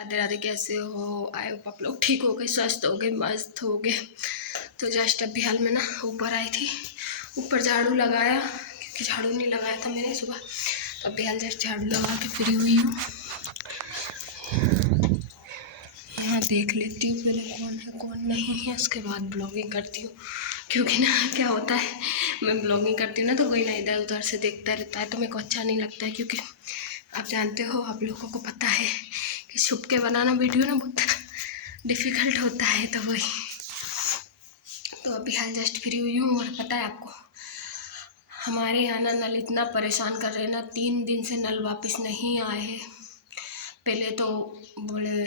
राधे राधे, कैसे हो? I hope आप लोग ठीक हो गए, स्वस्थ हो गए, मस्त हो गए। तो जस्ट अभी हाल में ना ऊपर आई थी, ऊपर झाड़ू लगाया क्योंकि झाड़ू नहीं लगाया था मैंने सुबह। तो अभी हाल जस्ट झाड़ू लगा के फ्री हुई हूँ। यहाँ देख लेती हूँ पहले कौन है कौन नहीं है, उसके बाद ब्लॉगिंग करती हूँ। क्योंकि ना क्या होता है, मैं ब्लॉगिंग करती हूँ ना तो कोई ना इधर उधर से देखता रहता है, तो मेरे को अच्छा नहीं लगता है। क्योंकि आप जानते हो, आप लोगों को पता है कि छुप के बनाना वीडियो ना बहुत डिफ़िकल्ट होता है। तो वही, तो अभी हाल जस्ट फ्री हुई हूँ। और पता है आपको, हमारे यहाँ ना नल इतना परेशान कर रहे हैं ना, 3 दिन से नल वापस नहीं आए हैं। पहले तो बोले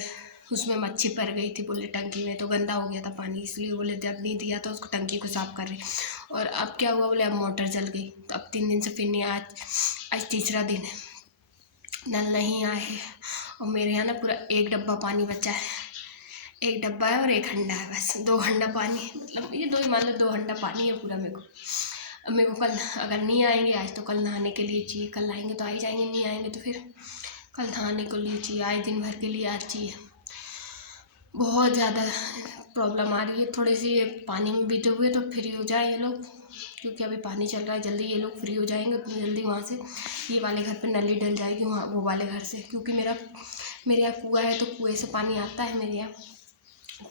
उसमें मच्छी पड़ गई थी, बोले टंकी में तो गंदा हो गया था पानी, इसलिए बोले जब नहीं दिया तो उसको टंकी को साफ कर रहे। और अब क्या हुआ, बोले अब मोटर जल गई। तो अब 3 दिन से फिर नहीं, आज तीसरा दिन है, नल नहीं आए हैं। और मेरे यहाँ ना पूरा 1 डब्बा पानी बचा है, 1 डब्बा है और 1 हंडा है, बस 2 हंडा पानी, मतलब ये 2 ही मान लो, 2 हंडा पानी है पूरा मेरे को। अब मेरे को कल अगर नहीं आएंगे आज तो कल नहाने के लिए चाहिए, कल आएंगे तो आ ही जाएंगे, नहीं आएंगे तो फिर कल नहाने के लिए चाहिए, आए दिन भर के लिए आज चाहिए। बहुत ज़्यादा प्रॉब्लम आ रही है। थोड़ी सी ये पानी में बीते हुए तो फ्री हो जाए ये लोग, क्योंकि अभी पानी चल रहा है, जल्दी ये लोग फ्री हो जाएंगे, उतनी जल्दी वहाँ से ये वाले घर पे नली डल जाएगी वहाँ वो वाले घर से। क्योंकि मेरे यहाँ कुआँ है तो कुएँ से पानी आता है मेरे यहाँ,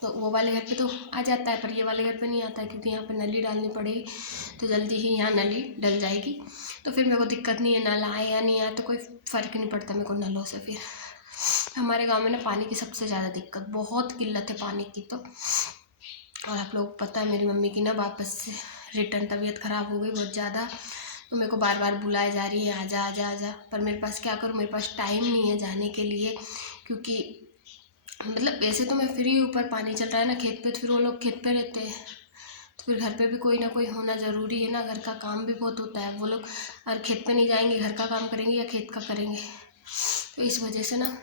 तो वो वाले घर पे तो आ जाता है, पर ये वाले घर पे नहीं आता है। क्योंकि यहाँ पे नली डालनी पड़ेगी तो जल्दी ही यहाँ नली डल जाएगी, तो फिर मेरे को दिक्कत नहीं है। नल आए या नहीं आए तो कोई फ़र्क नहीं पड़ता मेरे को नलों से। फिर हमारे गांव में ना पानी की सबसे ज़्यादा दिक्कत, बहुत किल्लत है पानी की। तो और आप लोग पता है, मेरी मम्मी की ना वापस से रिटर्न तबीयत ख़राब हो गई बहुत ज़्यादा, तो मेरे को बार बार बुलाए जा रही है, आजा आजा आजा। पर मेरे पास क्या करूँ, मेरे पास टाइम नहीं है जाने के लिए। क्योंकि मतलब वैसे तो मैं फ्री ऊपर पानी चल रहा है ना खेत पे, तो फिर वो लोग खेत पे रहते हैं, तो फिर घर पे भी कोई ना कोई होना ज़रूरी है ना, घर का काम भी बहुत होता है। वो लोग अगर खेत पे नहीं जाएंगे, घर का काम करेंगे या खेत का करेंगे? तो इस वजह से ना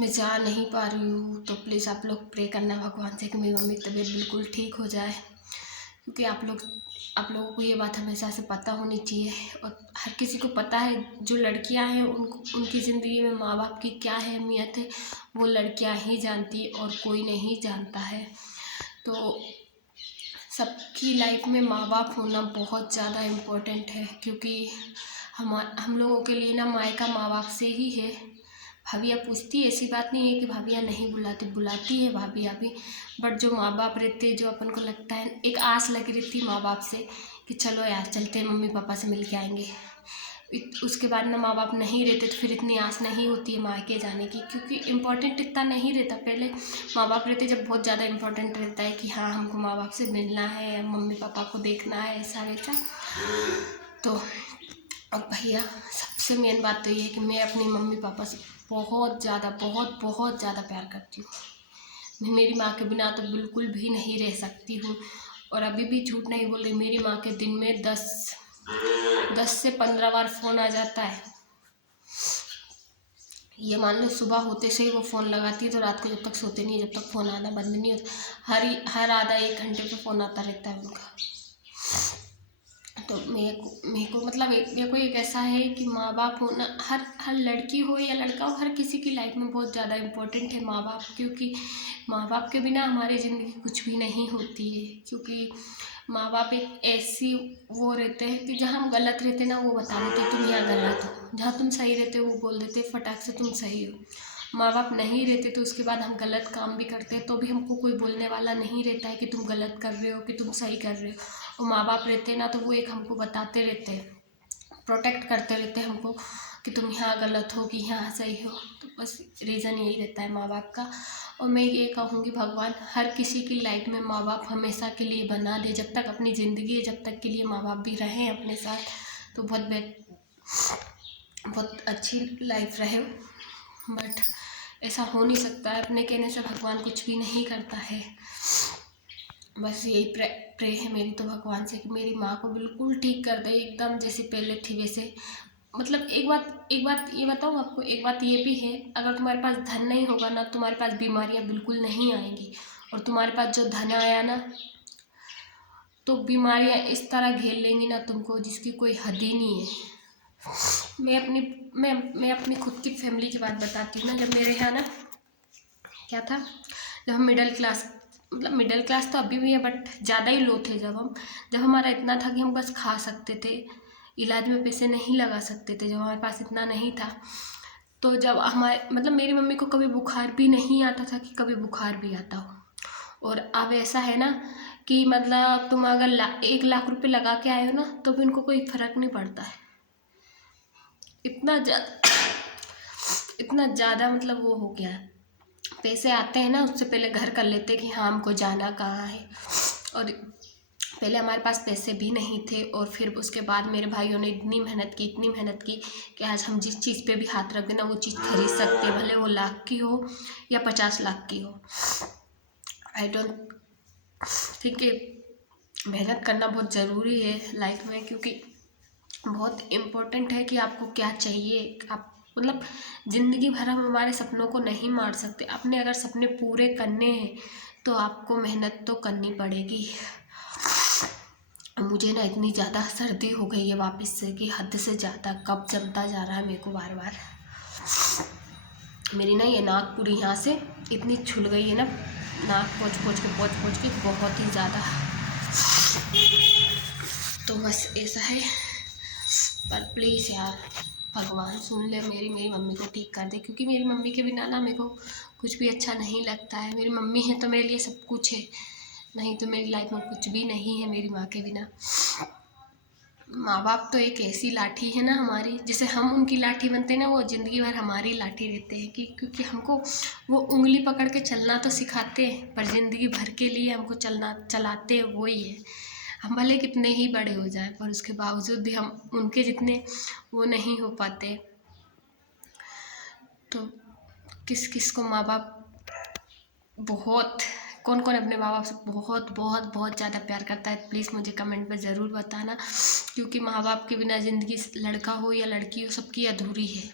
मैं जा नहीं पा रही हूँ। तो प्लीज़ आप लोग प्रे करना भगवान से कि मेरी मम्मी की तबीयत बिल्कुल ठीक हो जाए। क्योंकि आप लोगों को ये बात हमेशा से पता होनी चाहिए, और हर किसी को पता है, जो लड़कियां हैं उनकी ज़िंदगी में माँ बाप की क्या अहमियत है, वो लड़कियां ही जानती है और कोई नहीं जानता है। तो सबकी लाइफ में माँ बाप होना बहुत ज़्यादा इम्पोर्टेंट है। क्योंकि हम लोगों के लिए ना मायका माँ बाप से ही है। भाभियाँ पूछती है, ऐसी बात नहीं है कि भाभियाँ नहीं बुलाती है भाभियाँ भी, बट जो माँ बाप रहते हैं, जो अपन को लगता है, एक आस लगी रहती है माँ बाप से कि चलो यार चलते हैं, मम्मी पापा से मिल के आएंगे। उसके बाद ना माँ बाप नहीं रहते तो फिर इतनी आस नहीं होती है मायके जाने की, क्योंकि इम्पोर्टेंट इतना नहीं रहता। पहले माँ बाप रहते जब बहुत ज़्यादा इम्पोर्टेंट रहता है कि हाँ हमको माँ बाप से मिलना है, मम्मी पापा को देखना है, ऐसा वैसा। तो अब भैया सबसे मेन बात तो ये है कि मैं अपनी मम्मी पापा से बहुत ज़्यादा बहुत ज़्यादा प्यार करती हूँ। मैं मेरी माँ के बिना तो बिल्कुल भी नहीं रह सकती हूँ। और अभी भी झूठ नहीं बोल रही, मेरी माँ के दिन में 10 से 15 बार फ़ोन आ जाता है। ये मान लो सुबह होते से ही वो फ़ोन लगाती है, तो रात को जब तक सोते नहीं है, जब तक फ़ोन आना बंद नहीं होता, हर आधा 1 घंटे पे फ़ोन आता रहता है उनका। तो मेरे को मतलब मेरे को एक ऐसा है कि माँ बाप होना हर लड़की हो या लड़का हो, हर किसी की लाइफ में बहुत ज़्यादा इम्पोर्टेंट है माँ बाप। क्योंकि माँ बाप के बिना हमारी ज़िंदगी कुछ भी नहीं होती है। क्योंकि माँ बाप एक ऐसी वो रहते हैं कि जहाँ हम गलत रहते ना वो बता देते तुम यहाँ गलत हो, जहाँ तुम सही रहते हो वो बोल देते फटाक से तुम सही हो। माँ बाप नहीं रहते तो उसके बाद हम गलत काम भी करते हैं तो भी हमको कोई बोलने वाला नहीं रहता है कि तुम गलत कर रहे हो कि तुम सही कर रहे हो। और माँ बाप रहते हैं ना तो वो एक हमको बताते रहते हैं, प्रोटेक्ट करते रहते हैं हमको कि तुम यहाँ गलत हो कि यहाँ सही हो। तो बस रीज़न यही रहता है माँ बाप का। और मैं ये कहूँगी भगवान हर किसी की लाइफ में माँ बाप हमेशा के लिए बना दे, जब तक अपनी ज़िंदगी है जब तक के लिए माँ बाप भी रहें अपने साथ, तो बहुत अच्छी लाइफ रहे। बट ऐसा हो नहीं सकता है, अपने कहने से भगवान कुछ भी नहीं करता है। बस यही प्रे है मेरी तो भगवान से कि मेरी माँ को बिल्कुल ठीक कर दे, एकदम जैसे पहले थी वैसे। मतलब एक बात ये बताऊँ आपको, एक बात ये भी है, अगर तुम्हारे पास धन नहीं होगा ना, तुम्हारे पास बीमारियाँ बिल्कुल नहीं आएंगी। और तुम्हारे पास जो धन आया ना, तो बीमारियाँ इस तरह घेर लेंगी ना तुमको जिसकी कोई हद ही नहीं है। मैं अपनी खुद की फैमिली की बात बताती हूँ ना। जब मेरे यहाँ ना क्या था, जब हम मिडिल क्लास, मतलब मिडिल क्लास तो अभी भी है बट ज़्यादा ही लो थे, जब हमारा इतना था कि हम बस खा सकते थे, इलाज में पैसे नहीं लगा सकते थे, जब हमारे पास इतना नहीं था, तो जब हमारे मतलब मेरी मम्मी को कभी बुखार भी नहीं आता था कि कभी बुखार भी आता हो। और अब ऐसा है ना कि मतलब तुम अगर 1 लाख रुपए लगा के आए हो ना तो भी उनको कोई फर्क नहीं पड़ता है। इतना ज़्यादा मतलब वो हो गया है। पैसे आते हैं ना उससे पहले घर कर लेते कि हाँ हमको जाना कहाँ है। और पहले हमारे पास पैसे भी नहीं थे और फिर उसके बाद मेरे भाइयों ने इतनी मेहनत की कि आज हम जिस चीज़ पे भी हाथ रख देना वो चीज़ खरीद सकते हैं, भले वो लाख की हो या 50 लाख की हो। आई डोंट थिंक कि मेहनत करना बहुत ज़रूरी है लाइफ में, क्योंकि बहुत इम्पोर्टेंट है कि आपको क्या चाहिए। आप मतलब ज़िंदगी भर हम हमारे सपनों को नहीं मार सकते। अपने अगर सपने पूरे करने हैं तो आपको मेहनत तो करनी पड़ेगी। मुझे ना इतनी ज़्यादा सर्दी हो गई है वापस से कि हद से ज़्यादा, कब जमता जा रहा है मेरे को बार बार। मेरी ना ये नाक पूरी यहाँ से इतनी छुल गई है ना, नाक पोंछ पोंछ के बहुत ही ज़्यादा। तो बस ऐसा है, पर प्लीज़ यार भगवान सुन ले, मेरी मम्मी को ठीक कर दे, क्योंकि मेरी मम्मी के बिना ना मेरे को कुछ भी अच्छा नहीं लगता है। मेरी मम्मी है तो मेरे लिए सब कुछ है, नहीं तो मेरी लाइफ में कुछ भी नहीं है मेरी माँ के बिना। माँ बाप तो एक ऐसी लाठी है ना हमारी, जैसे हम उनकी लाठी बनते हैं ना, वो ज़िंदगी भर हमारी लाठी रहते हैं क्योंकि हमको वो उंगली पकड़ के चलना तो सिखाते हैं पर ज़िंदगी भर के लिए हमको चलाते हैं वो ही है। हम भले कितने ही बड़े हो जाएं पर उसके बावजूद भी हम उनके जितने वो नहीं हो पाते। तो किस किस को माँ बाप बहुत, कौन कौन अपने माँ बाप से बहुत बहुत बहुत ज़्यादा प्यार करता है, प्लीज़ मुझे कमेंट में ज़रूर बताना। क्योंकि माँ बाप के बिना ज़िंदगी, लड़का हो या लड़की हो, सबकी अधूरी है।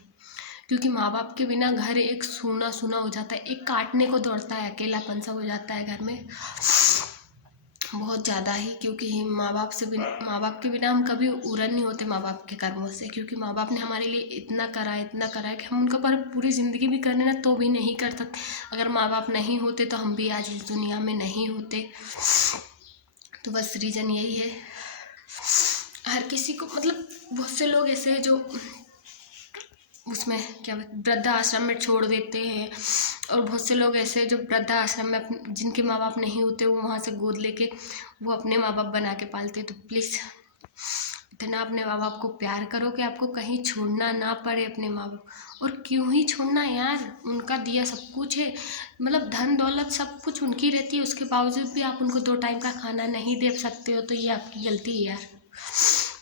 क्योंकि माँ बाप के बिना घर एक सूना सूना हो जाता है, एक काटने को दौड़ता है, अकेलापन सा हो जाता है घर में बहुत ज़्यादा ही। क्योंकि माँ बाप के बिना हम कभी उड़न नहीं होते माँ बाप के कर्मों से, क्योंकि माँ बाप ने हमारे लिए इतना करा है कि हम उनका पर पूरी ज़िंदगी भी करने ना तो भी नहीं कर सकते। अगर माँ बाप नहीं होते तो हम भी आज इस दुनिया में नहीं होते। तो बस रीज़न यही है। हर किसी को मतलब बहुत से लोग ऐसे हैं जो उसमें क्या वृद्धाश्रम में छोड़ देते हैं, और बहुत से लोग ऐसे जो वृद्धाश्रम में जिनके माँ बाप नहीं होते वो वहाँ से गोद लेके वो अपने माँ बाप बना के पालते। तो प्लीज़ इतना अपने माँ बाप को प्यार करो कि आपको कहीं छोड़ना ना पड़े अपने माँ बाप। और क्यों ही छोड़ना यार, उनका दिया सब कुछ है, मतलब धन दौलत सब कुछ उनकी रहती है, उसके बावजूद भी आप उनको 2 टाइम का खाना नहीं दे सकते हो तो ये आपकी गलती है यार।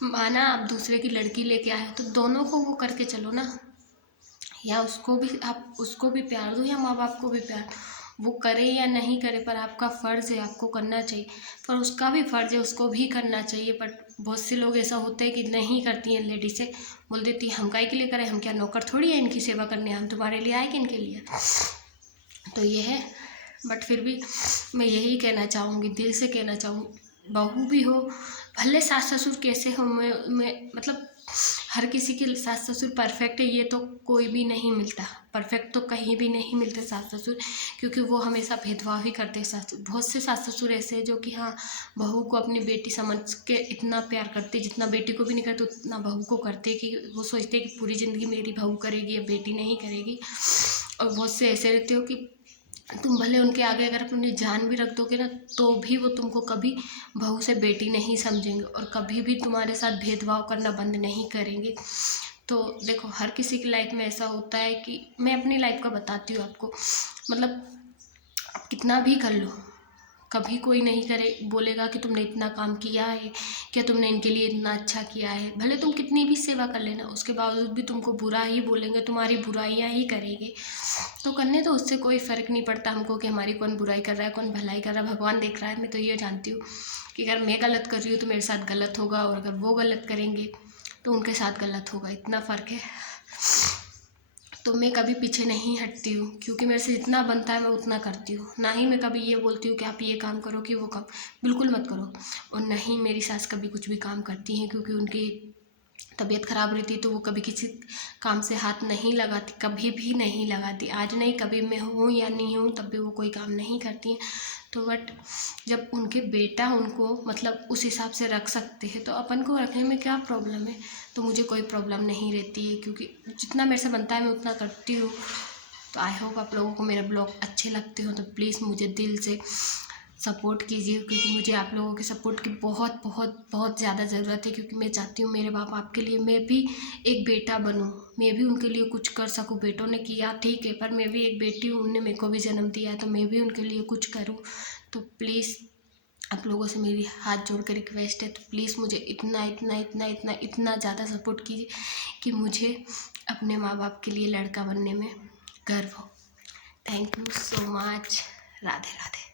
माना आप दूसरे की लड़की लेके आए हो तो दोनों को वो करके चलो ना, या उसको भी आप उसको भी प्यार दो या माँ बाप को भी प्यार, वो करे या नहीं करे पर आपका फ़र्ज़ है, आपको करना चाहिए। पर उसका भी फ़र्ज़ है, उसको भी करना चाहिए। बट बहुत से लोग ऐसा होते हैं कि नहीं करती हैं, लेडीज़ें बोल देती हैं हम काहे के लिए करें, हम क्या नौकर थोड़ी है इनकी सेवा करने, हम तुम्हारे लिए आए कि इनके लिए। तो ये है। बट फिर भी मैं यही कहना चाहूँगी, दिल से कहना चाहूँ, बहू भी हो भले सास ससुर कैसे हो, मैं मतलब हर किसी के सास ससुर परफेक्ट है ये तो कोई भी नहीं मिलता, परफेक्ट तो कहीं भी नहीं मिलते सास ससुर, क्योंकि वो हमेशा भेदभाव ही करते हैं। सास बहुत से सास ससुर ऐसे हैं जो कि हाँ बहू को अपनी बेटी समझ के इतना प्यार करते, जितना बेटी को भी नहीं करते उतना बहू को करते, कि वो सोचते कि पूरी ज़िंदगी मेरी बहू करेगी या बेटी नहीं करेगी। और बहुत से ऐसे रहते हो कि तुम भले उनके आगे अगर अपनी जान भी रख दोगे ना तो भी वो तुमको कभी बहू से बेटी नहीं समझेंगे और कभी भी तुम्हारे साथ भेदभाव करना बंद नहीं करेंगे। तो देखो हर किसी की लाइफ में ऐसा होता है कि मैं अपनी लाइफ का बताती हूँ आपको, मतलब आप कितना भी कर लो कभी कोई नहीं करे बोलेगा कि तुमने इतना काम किया है, क्या तुमने इनके लिए इतना अच्छा किया है। भले तुम कितनी भी सेवा कर लेना उसके बावजूद भी तुमको बुरा ही बोलेंगे, तुम्हारी बुराइयाँ ही करेंगे। तो करने तो उससे कोई फ़र्क नहीं पड़ता हमको कि हमारी कौन बुराई कर रहा है कौन भलाई कर रहा है, भगवान देख रहा है। मैं तो ये जानती हूँ कि अगर मैं गलत कर रही हूँ तो मेरे साथ गलत होगा, और अगर वो गलत करेंगे तो उनके साथ गलत होगा, इतना फ़र्क है। तो मैं कभी पीछे नहीं हटती हूँ, क्योंकि मेरे से जितना बनता है मैं उतना करती हूँ। ना ही मैं कभी ये बोलती हूँ कि आप ये काम करो कि वो काम बिल्कुल मत करो। और ना ही मेरी सास कभी कुछ भी काम करती हैं, क्योंकि उनकी तबीयत ख़राब रहती तो वो कभी किसी काम से हाथ नहीं लगाती, कभी भी नहीं लगाती। आज नहीं, कभी मैं हूँ या नहीं हूँ तब भी वो कोई काम नहीं करती हैं। तो बट जब उनके बेटा उनको मतलब उस हिसाब से रख सकते हैं तो अपन को रखने में क्या प्रॉब्लम है। तो मुझे कोई प्रॉब्लम नहीं रहती है, क्योंकि जितना मेरे से बनता है मैं उतना करती हूँ। तो आई होप आप लोगों को मेरे ब्लॉग अच्छे लगते हो, तो प्लीज़ मुझे दिल से सपोर्ट कीजिए, क्योंकि मुझे आप लोगों के सपोर्ट की बहुत बहुत बहुत ज़्यादा ज़रूरत है। क्योंकि मैं चाहती हूँ मेरे माँ बाप के लिए मैं भी एक बेटा बनूँ, मैं भी उनके लिए कुछ कर सकूँ। बेटों ने किया ठीक है, पर मैं भी एक बेटी हूँ, उनने मेरे को भी जन्म दिया है, तो मैं भी उनके लिए कुछ करूँ। तो प्लीज़ आप लोगों से मेरी हाथ जोड़ कर रिक्वेस्ट है, तो प्लीज़ मुझे इतना इतना इतना इतना इतना ज़्यादा सपोर्ट कीजिए कि मुझे अपने माँ बाप के लिए लड़का बनने में गर्व हो। Thank you so much. Radhe Radhe.